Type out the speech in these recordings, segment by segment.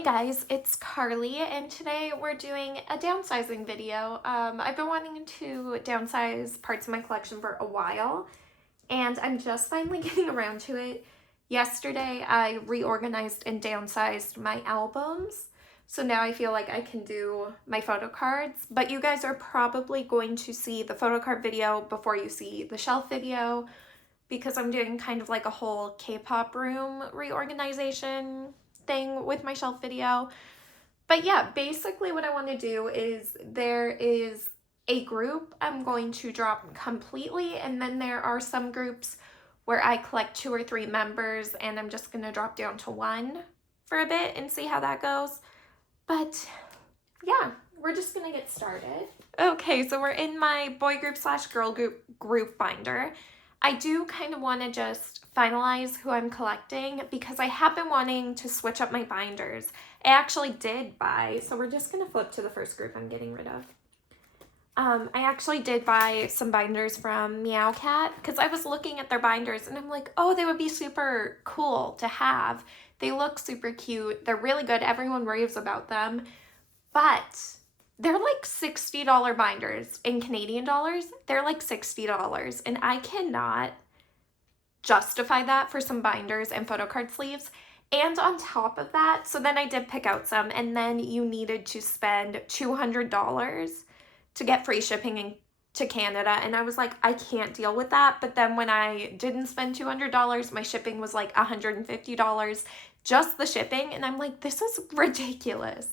Hey guys, it's Carly, and today we're doing a downsizing video. I've been wanting to downsize parts of my collection for a while, and I'm just finally getting around to it. Yesterday, I reorganized and downsized my albums, so now I feel like I can do my photo cards, but you guys are probably going to see the photo card video before you see the shelf video, because I'm doing kind of like a whole K-pop room reorganization thing with my shelf video. But yeah, basically what I want to do is there is a group I'm going to drop completely, and then there are some groups where I collect 2 or 3 members and I'm just going to drop down to 1 for a bit and see how that goes. But yeah, we're just going to get started. Okay, so we're in my boy group / girl group binder. I do kind of want to just finalize who I'm collecting because I have been wanting to switch up my binders. I actually did buy, so we're just going to flip to the first group I'm getting rid of. I actually did buy some binders from Meow Cat because I was looking at their binders and I'm like, oh, they would be super cool to have. They look super cute. They're really good. Everyone raves about them. But they're like $60 binders in Canadian dollars. They're like $60, and I cannot justify that for some binders and photo card sleeves. And on top of that, so then I did pick out some, and then you needed to spend $200 to get free shipping to Canada, and I was like, I can't deal with that. But then when I didn't spend $200, my shipping was like $150, just the shipping, and I'm like, this is ridiculous.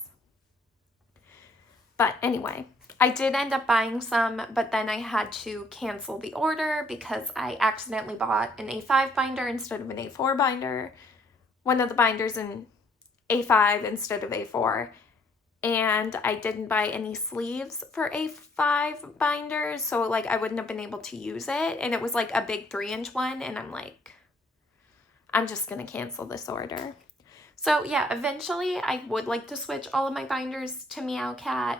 But anyway, I did end up buying some, but then I had to cancel the order because I accidentally bought an A5 binder instead of an A4 binder. One of the binders in A5 instead of A4. And I didn't buy any sleeves for A5 binders, so like I wouldn't have been able to use it. And it was like a big 3-inch one, and I'm like, I'm just gonna cancel this order. So yeah, eventually I would like to switch all of my binders to Meow Cat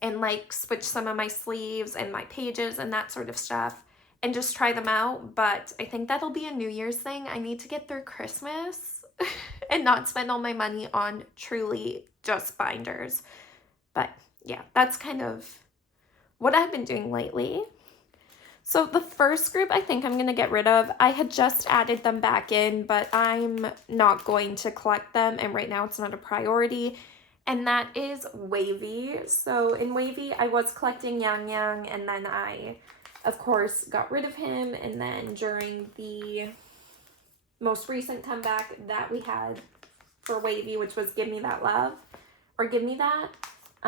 and like switch some of my sleeves and my pages and that sort of stuff and just try them out. But I think that'll be a New Year's thing. I need to get through Christmas and not spend all my money on truly just binders. But yeah, that's kind of what I've been doing lately. So the first group I think I'm going to get rid of, I had just added them back in, but I'm not going to collect them, and right now it's not a priority, and that is Wavy. So in Wavy, I was collecting Yang Yang, and then I, of course, got rid of him, and then during the most recent comeback that we had for Wavy, which was Give Me That Love, or Give Me That,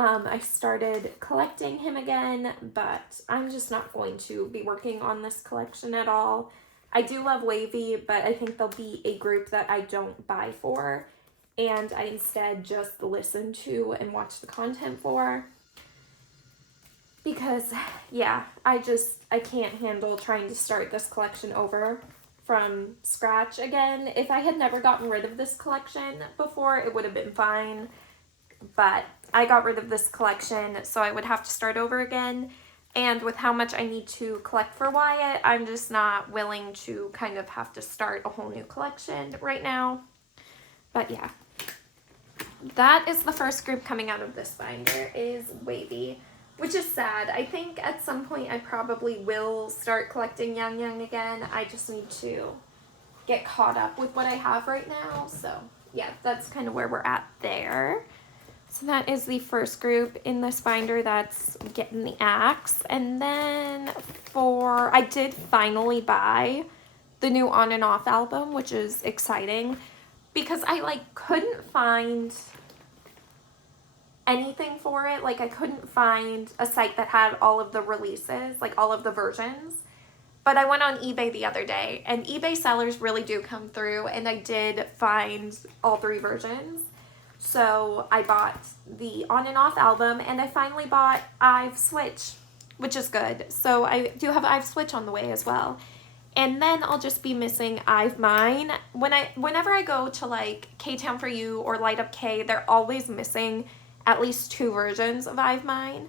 I started collecting him again, but I'm just not going to be working on this collection at all. I do love Wavy, but I think there'll be a group that I don't buy for, and I instead just listen to and watch the content for. Because, yeah, I can't handle trying to start this collection over from scratch again. If I had never gotten rid of this collection before, it would have been fine. But I got rid of this collection, so I would have to start over again. And with how much I need to collect for Wyatt, I'm just not willing to kind of have to start a whole new collection right now. But yeah, that is the first group coming out of this binder, is Wavy, which is sad. I think at some point I probably will start collecting Yang Yang again. I just need to get caught up with what I have right now. So yeah, that's kind of where we're at there. So that is the first group in this binder that's getting the axe. And then I did finally buy the new On and Off album, which is exciting because I like couldn't find anything for it. Like I couldn't find a site that had all of the releases, like all of the versions. But I went on eBay the other day, and eBay sellers really do come through, and I did find all 3 versions. So I bought the On and Off album, and I finally bought I've Switch, which is good. So I do have I've Switch on the way as well. And then I'll just be missing I've Mine. Whenever I go to like K-Town For You or Light Up K, they're always missing at least 2 versions of I've Mine.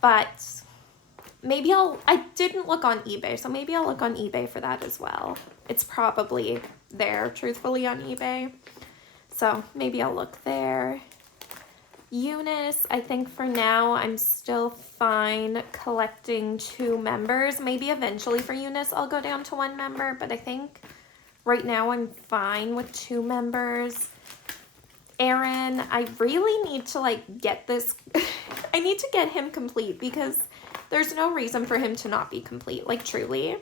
But maybe I didn't look on eBay, so maybe I'll look on eBay for that as well. It's probably there, truthfully, on eBay. So maybe I'll look there. Eunice, I think for now I'm still fine collecting 2 members. Maybe eventually for Eunice I'll go down to 1 member, but I think right now I'm fine with 2 members. Aaron, I really need to like get this, I need to get him complete because there's no reason for him to not be complete, like truly.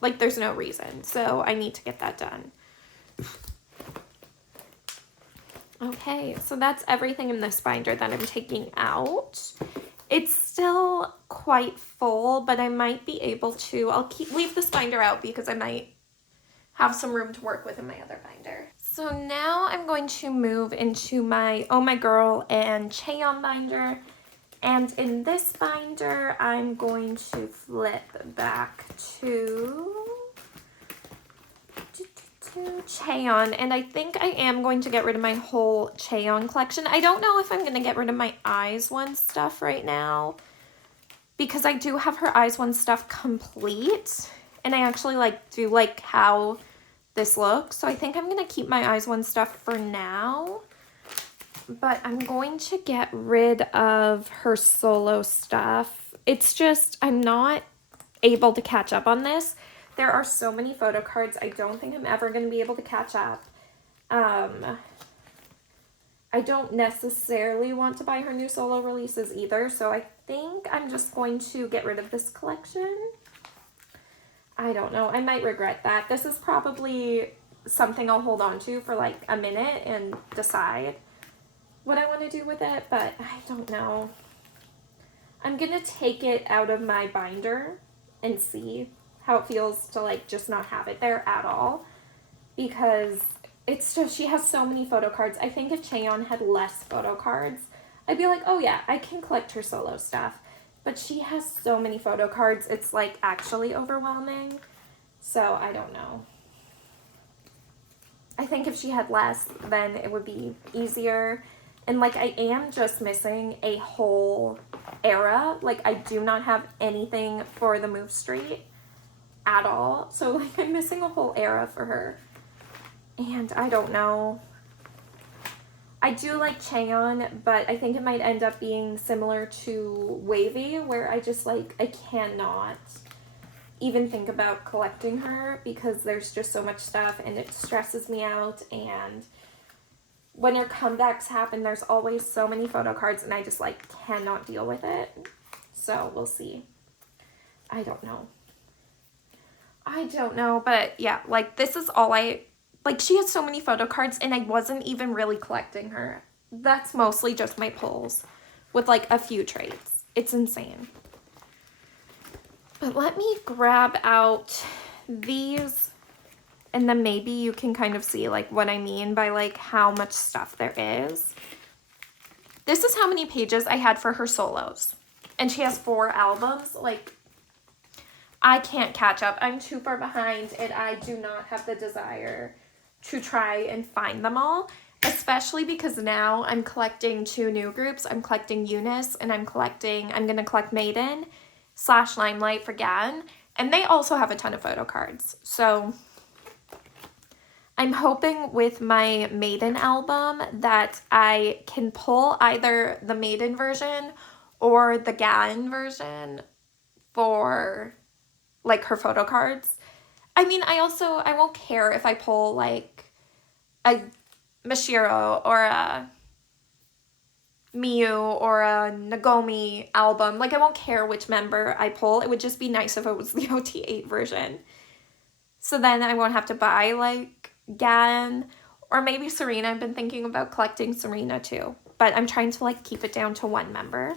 Like there's no reason, so I need to get that done. Okay, so that's everything in this binder that I'm taking out. It's still quite full, but I might be able to, leave this binder out because I might have some room to work with in my other binder. So now I'm going to move into my Oh My Girl and Cheon binder. And in this binder, I'm going to flip back to Cheon, and I think I am going to get rid of my whole Cheon collection. I don't know if I'm going to get rid of my Eyes One stuff right now because I do have her Eyes One stuff complete, and I actually do like how this looks, so I think I'm going to keep my Eyes One stuff for now, but I'm going to get rid of her solo stuff. It's just I'm not able to catch up on this. There are so many photo cards. I don't think I'm ever going to be able to catch up. I don't necessarily want to buy her new solo releases either, so I think I'm just going to get rid of this collection. I don't know. I might regret that. This is probably something I'll hold on to for like a minute and decide what I want to do with it, but I don't know. I'm going to take it out of my binder and see how it feels to like just not have it there at all, because it's just, she has so many photo cards. I think if Cheon had less photo cards, I'd be like, oh yeah, I can collect her solo stuff, but she has so many photo cards, it's like actually overwhelming. So I don't know. I think if she had less, then it would be easier. And like I am just missing a whole era. Like I do not have anything for the Move Street at all, so like I'm missing a whole era for her, and I don't know. I do like Cheon, but I think it might end up being similar to Wavy, where I just like I cannot even think about collecting her because there's just so much stuff and it stresses me out, and when her comebacks happen there's always so many photo cards and I just like cannot deal with it. So we'll see. I don't know, but yeah, like this is all like she has so many photo cards and I wasn't even really collecting her. That's mostly just my pulls with like a few trades. It's insane. But let me grab out these and then maybe you can kind of see like what I mean by like how much stuff there is. This is how many pages I had for her solos. And she has 4 albums. Like I can't catch up. I'm too far behind and I do not have the desire to try and find them all, especially because now I'm collecting 2 new groups. I'm collecting Eunice and I'm going to collect Maiden / Limelight for Gan, and they also have a ton of photo cards. So I'm hoping with my Maiden album that I can pull either the Maiden version or the Gan version for like her photo cards. I mean, I won't care if I pull like a Mashiro or a Miyu or a Nagomi album. Like I won't care which member I pull. It would just be nice if it was the OT8 version. So then I won't have to buy like Gan or maybe Serena. I've been thinking about collecting Serena too, but I'm trying to like keep it down to 1 member,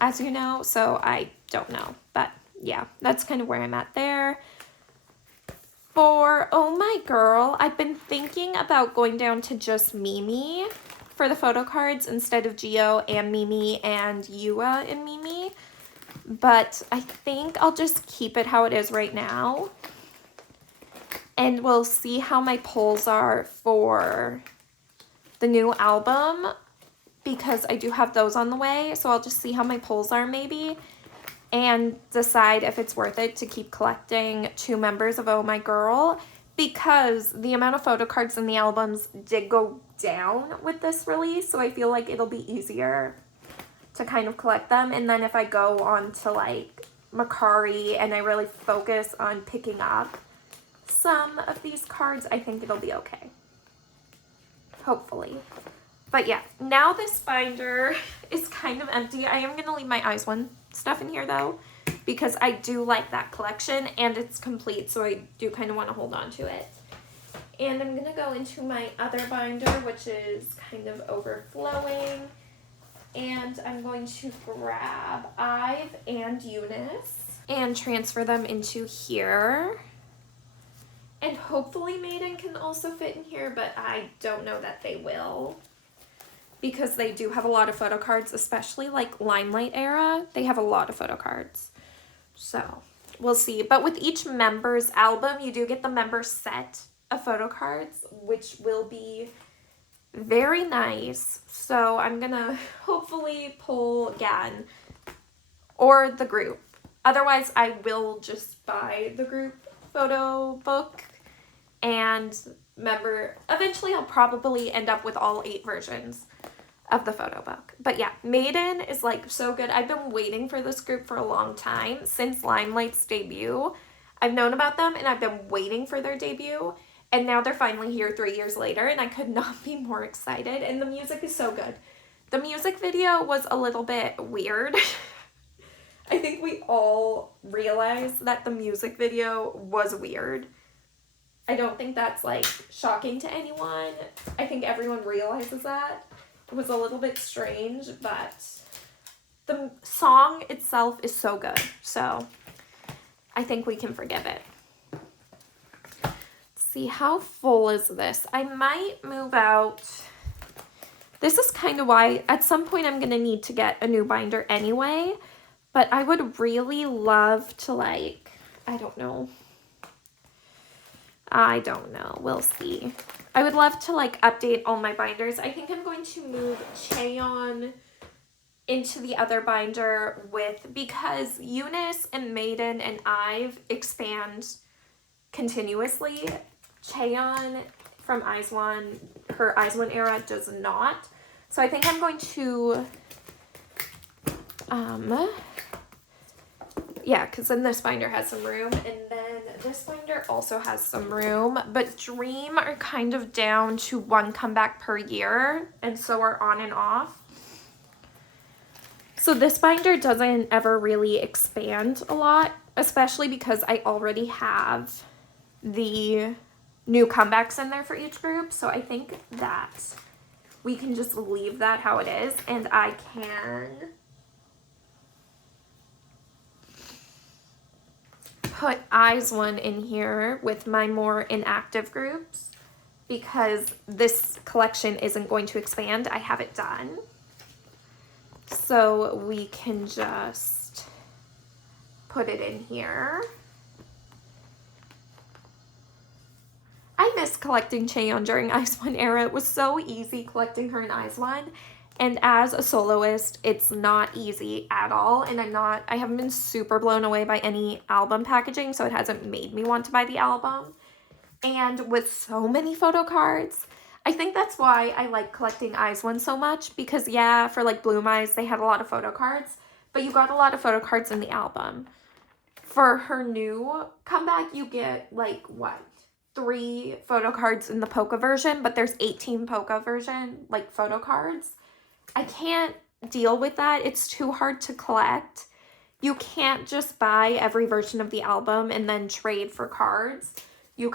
as you know, so I don't know. But yeah, that's kind of where I'm at there. For Oh My Girl, I've been thinking about going down to just Mimi for the photo cards instead of Gio and Mimi and Yua and Mimi. But I think I'll just keep it how it is right now. And we'll see how my pulls are for the new album, because I do have those on the way. So I'll just see how my pulls are maybe and decide if it's worth it to keep collecting 2 members of Oh My Girl. because the amount of photo cards in the albums did go down with this release, so I feel like it'll be easier to kind of collect them. And then if I go on to like Mercari and I really focus on picking up some of these cards, I think it'll be okay. Hopefully. But yeah, now this binder is kind of empty. I am going to leave my Eyes One stuff in here though, because I do like that collection and it's complete, so I do kind of want to hold on to it. And I'm going to go into my other binder, which is kind of overflowing. And I'm going to grab Ive and Eunice and transfer them into here. And hopefully Maiden can also fit in here, but I don't know that they will, because they do have a lot of photo cards, especially like Limelight era. They have a lot of photo cards. So we'll see. But with each member's album, you do get the member set of photo cards, which will be very nice. So I'm gonna hopefully pull again, or the group. Otherwise, I will just buy the group photo book and member. Eventually, I'll probably end up with all 8 versions of the photo book. But yeah, Maiden is like so good. I've been waiting for this group for a long time, since Limelight's debut. I've known about them and I've been waiting for their debut. And now they're finally here 3 years later, and I could not be more excited. And the music is so good. The music video was a little bit weird. I think we all realized that the music video was weird. I don't think that's like shocking to anyone. I think everyone realizes that. It was a little bit strange, but the song itself is so good. So I think we can forgive it. See, how full is this? I might move out. This is kind of why at some point I'm going to need to get a new binder anyway, but I would really love to, like, I don't know. We'll see. I would love to like update all my binders. I think I'm going to move Cheon into the other binder because Eunice and Maiden and Ive expand continuously. Cheon from Eyes One, her Eyes One era does not. So I think I'm going to, yeah, because then this binder has some room, and then this binder also has some room, but Dream are kind of down to 1 comeback per year, and so are On and Off. So this binder doesn't ever really expand a lot, especially because I already have the new comebacks in there for each group. So I think that we can just leave that how it is, and I can put Eyes One in here with my more inactive groups because this collection isn't going to expand. I have it done. So we can just put it in here. I miss collecting Cheon during Eyes One era. It was so easy collecting her in Eyes One. And as a soloist, it's not easy at all. And I haven't been super blown away by any album packaging, so it hasn't made me want to buy the album. And with so many photo cards, I think that's why I like collecting Eyes One so much. Because yeah, for like Bloom Eyes, they had a lot of photo cards, but you got a lot of photo cards in the album. For her new comeback, you get like, what? 3 photo cards in the Polka version, but there's 18 Polka version, like, photo cards. I can't deal with that. It's too hard to collect. You can't just buy every version of the album and then trade for cards. You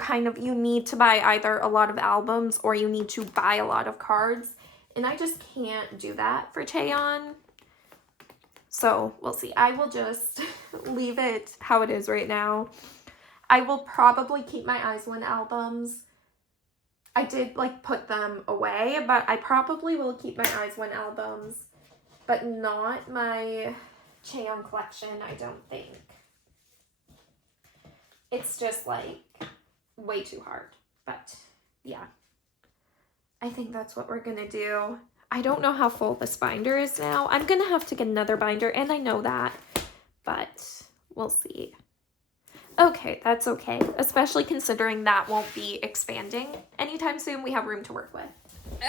need to buy either a lot of albums or you need to buy a lot of cards. And I just can't do that for Cheon. So we'll see. I will just leave it how it is right now. I will probably keep my Eyes One albums. I did like put them away, but I probably will keep my Eyes One albums, but not my Cheon collection, I don't think. It's just like way too hard, but yeah. I think that's what we're gonna do. I don't know how full this binder is now. I'm gonna have to get another binder, and I know that, but we'll see. Okay, that's okay, especially considering that won't be expanding anytime soon. We have room to work with.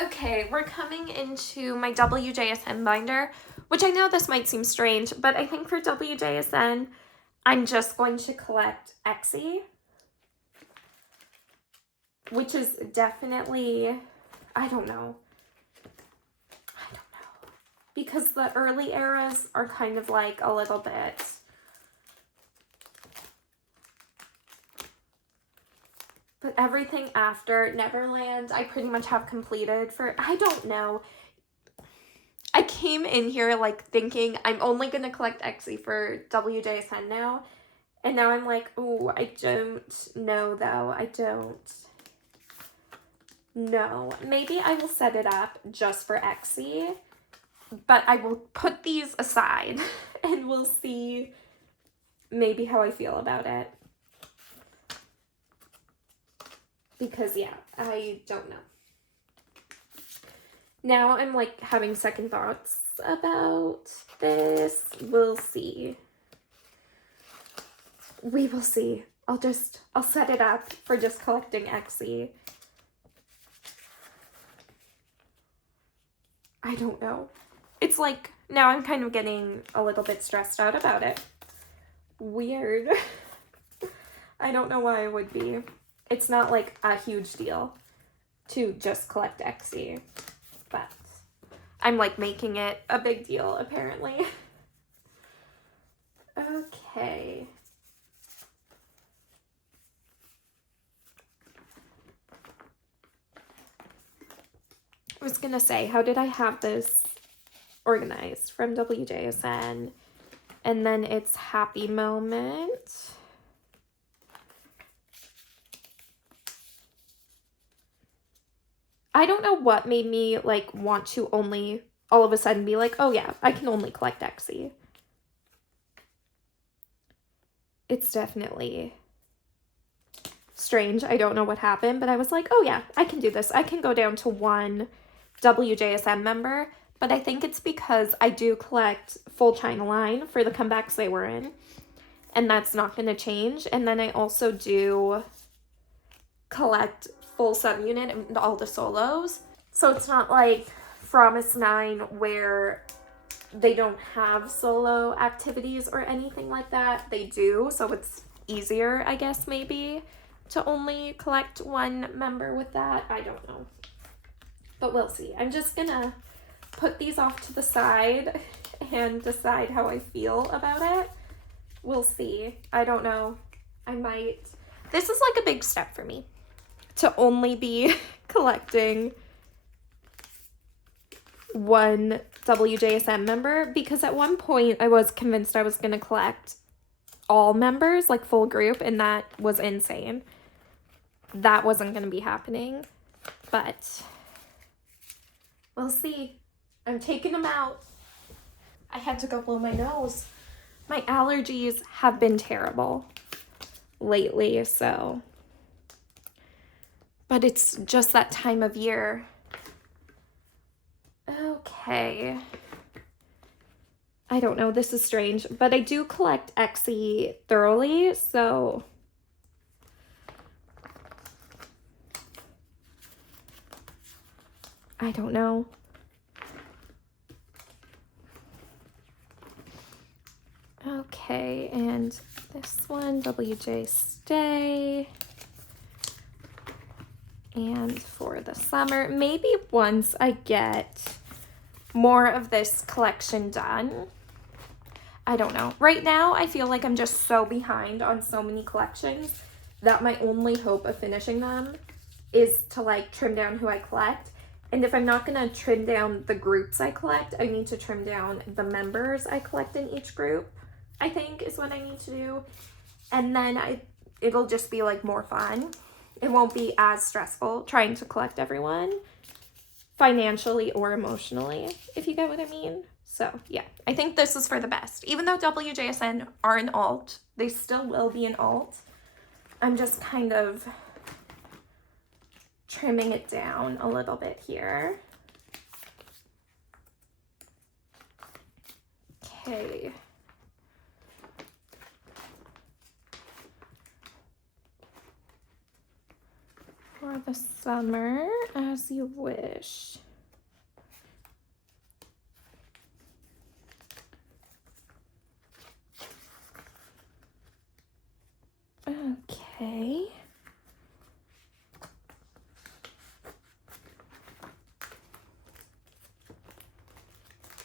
Okay, we're coming into my WJSN binder, which I know this might seem strange, but I think for WJSN, I'm just going to collect Exie, which is definitely, I don't know, because the early eras are kind of like a little bit, but everything after Neverland, I pretty much have completed for, I don't know. I came in here like thinking I'm only going to collect Exie for WJSN now. And now I'm like, ooh, I don't know though. I don't know. Maybe I will set it up just for Exie. But I will put these aside and we'll see maybe how I feel about it. Because yeah, I don't know. Now I'm like having second thoughts about this. We'll see. We will see. I'll set it up for just collecting Exie. I don't know. It's like, now I'm kind of getting a little bit stressed out about it. Weird. I don't know why I would be. It's not like a huge deal to just collect Exie, but I'm like making it a big deal apparently. Okay. I was gonna say, how did I have this organized from WJSN? And then it's Happy Moment. I don't know what made me like want to only all of a sudden be like, oh yeah, I can only collect Exie. It's definitely strange. I don't know what happened, but I was like, oh yeah, I can do this. I can go down to one WJSM member, but I think it's because I do collect full China line for the comebacks they were in, and that's not going to change. And then I also do collect full subunit and all the solos. So it's not like Promise 9 where they don't have solo activities or anything like that. They do, so it's easier, I guess, maybe, to only collect one member with that. I don't know. But we'll see. I'm just gonna put these off to the side and decide how I feel about it. We'll see. I don't know. I might. This is like a big step for me to only be collecting one WJSM member, because at one point I was convinced I was going to collect all members, like full group, and that was insane. That wasn't going to be happening, but we'll see. I'm taking them out. I had to go blow my nose. My allergies have been terrible lately, so. But it's just that time of year. Okay. I don't know, this is strange, but I do collect Exie thoroughly, so. I don't know. Okay, and this one, WJ Stay. And for the summer, maybe once I get more of this collection done. I don't know. Right now, I feel like I'm just so behind on so many collections that my only hope of finishing them is to like trim down who I collect. And if I'm not going to trim down the groups I collect, I need to trim down the members I collect in each group, I think is what I need to do. And then it'll just be like more fun. It won't be as stressful trying to collect everyone financially or emotionally, if you get what I mean. So yeah, I think this is for the best. Even though WJSN are an alt, they still will be an alt. I'm just kind of trimming it down a little bit here. Okay. the summer, as you wish. Okay.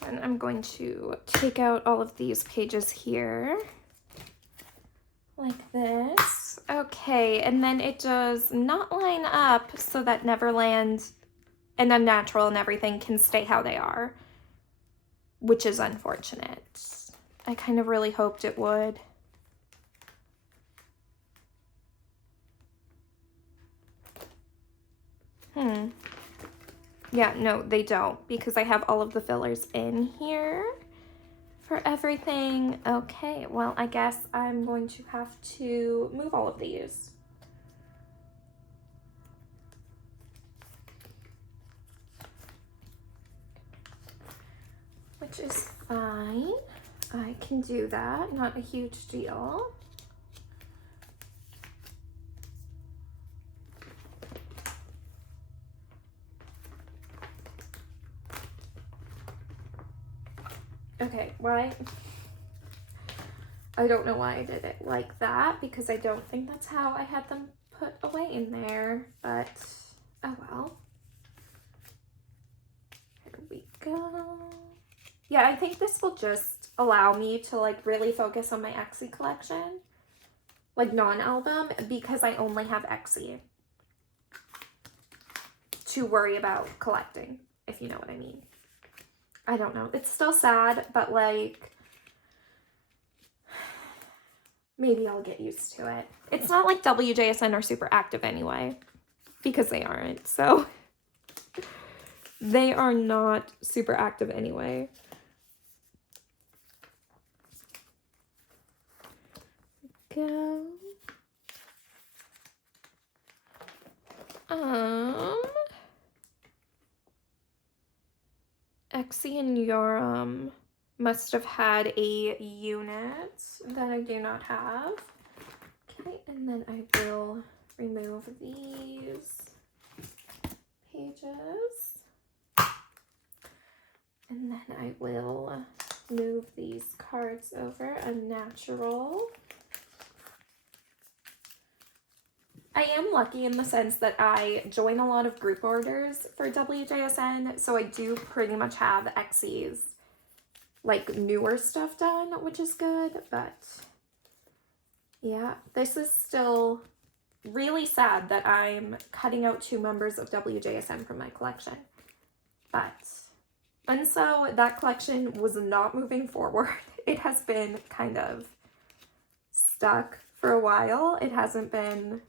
And I'm going to take out all of these pages here, like this. Okay, and then it does not line up so that Neverland and Unnatural and everything can stay how they are, which is unfortunate. I kind of really hoped it would. Yeah, no, they don't, because I have all of the fillers in here for everything. Okay, well, I guess I'm going to have to move all of these. Which is fine. I can do that, not a huge deal. Okay, why? I don't know why I did it like that, because I don't think that's how I had them put away in there, but oh well. Here we go. Yeah, I think this will just allow me to like really focus on my Etsy collection, like non-album, because I only have Etsy to worry about collecting, if you know what I mean. I don't know. It's still sad, but like, maybe I'll get used to it. It's not like WJSN are super active anyway, because they aren't. So they are not super active anyway. Go. Etsy and Yoram must have had a unit that I do not have. Okay, and then I will remove these pages. And then I will move these cards over. Unnatural. I am lucky in the sense that I join a lot of group orders for WJSN, so I do pretty much have Etsy's like newer stuff done, which is good, but yeah, this is still really sad that I'm cutting out 2 members of WJSN from my collection. And so that collection was not moving forward. It has been kind of stuck for a while. It hasn't been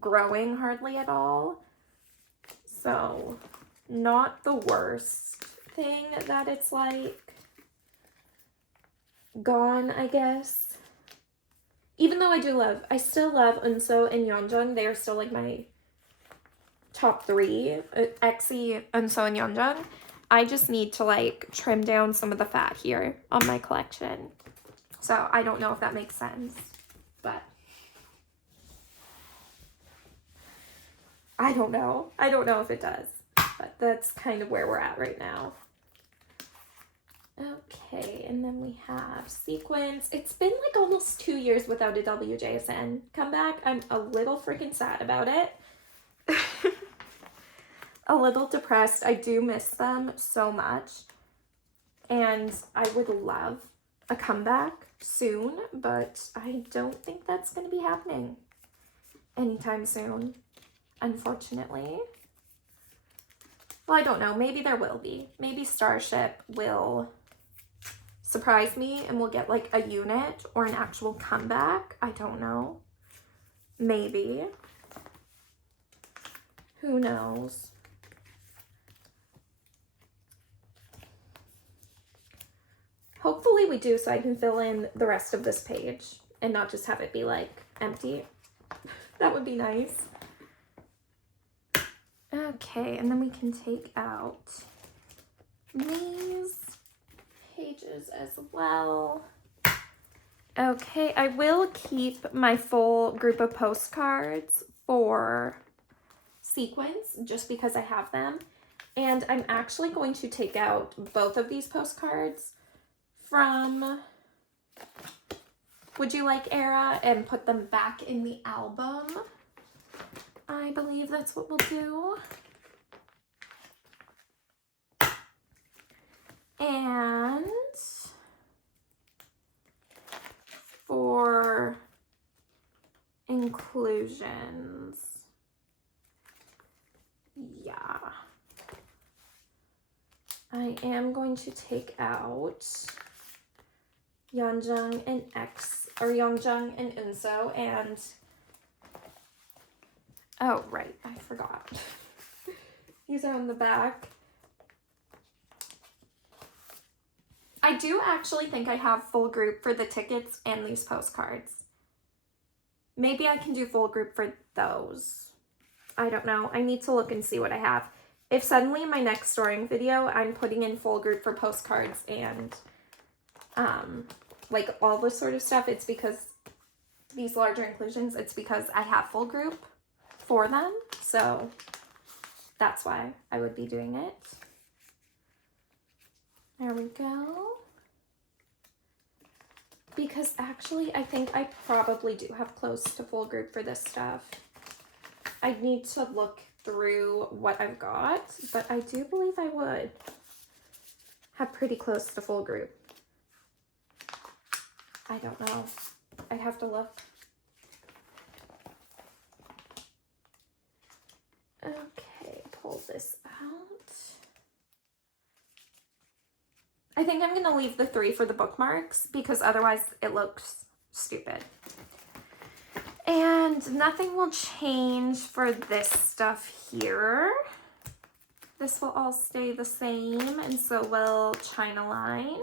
growing hardly at all. So not the worst thing that it's like gone, I guess. Even though I still love Unso and Yeonjung. They are still like my top 3. Etsy, Unso, and Yeonjung. I just need to like trim down some of the fat here on my collection. So I don't know if that makes sense, but I don't know. I don't know if it does, but that's kind of where we're at right now. Okay, and then we have Sequence. It's been like almost 2 years without a WJSN comeback. I'm a little freaking sad about it. A little depressed. I do miss them so much. And I would love a comeback soon, but I don't think that's going to be happening anytime soon, unfortunately. Well, I don't know. Maybe there will be. Maybe Starship will surprise me and we'll get like a unit or an actual comeback. I don't know. Maybe. Who knows? Hopefully we do, so I can fill in the rest of this page and not just have it be like empty. That would be nice. Okay, and then we can take out these pages as well. Okay, I will keep my full group of postcards for sequins just because I have them. And I'm actually going to take out both of these postcards from Would You Like Era and put them back in the album. I believe that's what we'll do. And for inclusions, yeah, I am going to take out Yeonjung and Yeonjung and Inso, and oh right, I forgot. These are on the back. I do actually think I have full group for the tickets and these postcards. Maybe I can do full group for those. I don't know. I need to look and see what I have. If suddenly in my next storing video, I'm putting in full group for postcards and like all this sort of stuff, it's because these larger inclusions, it's because I have full group for them. So that's why I would be doing it. There we go. Because actually, I think I probably do have close to full group for this stuff. I need to look through what I've got, but I do believe I would have pretty close to full group. I don't know. I have to look. Okay, pull this out. I think I'm going to leave the 3 for the bookmarks because otherwise it looks stupid. And nothing will change for this stuff here. This will all stay the same, and so will China Line.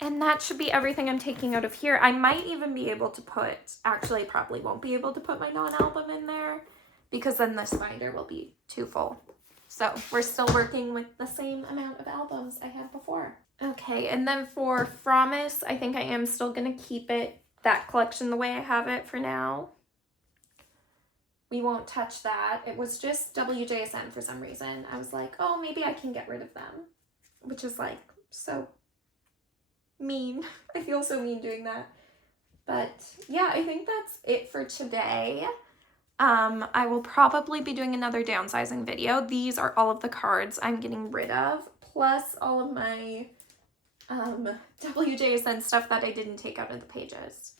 And that should be everything I'm taking out of here. I might even be able to put, actually probably won't be able to put my non-album in there because then this binder will be too full. So we're still working with the same amount of albums I had before. Okay, and then for Promise, I think I am still going to keep it, that collection, the way I have it for now. We won't touch that. It was just WJSN for some reason. I was like, oh, maybe I can get rid of them, which is like so mean. I feel so mean doing that. But yeah, I think that's it for today. I will probably be doing another downsizing video. These are all of the cards I'm getting rid of, plus all of my WJSN stuff that I didn't take out of the pages.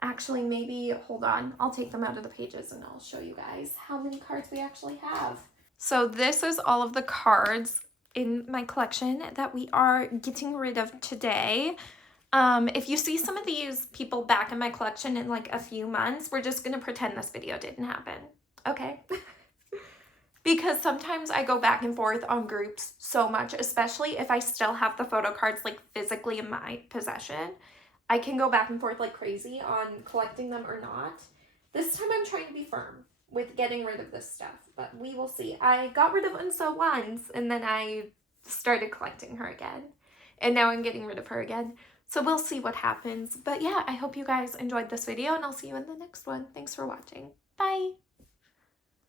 Actually, maybe, hold on, I'll take them out of the pages and I'll show you guys how many cards we actually have. So this is all of the cards in my collection that we are getting rid of today. If you see some of these people back in my collection in like a few months, we're just going to pretend this video didn't happen. Okay? Because sometimes I go back and forth on groups so much, especially if I still have the photo cards like physically in my possession. I can go back and forth like crazy on collecting them or not. This time I'm trying to be firm with getting rid of this stuff, but we will see. I got rid of Unso once and then I started collecting her again. And now I'm getting rid of her again. So we'll see what happens. But yeah, I hope you guys enjoyed this video and I'll see you in the next one. Thanks for watching. Bye!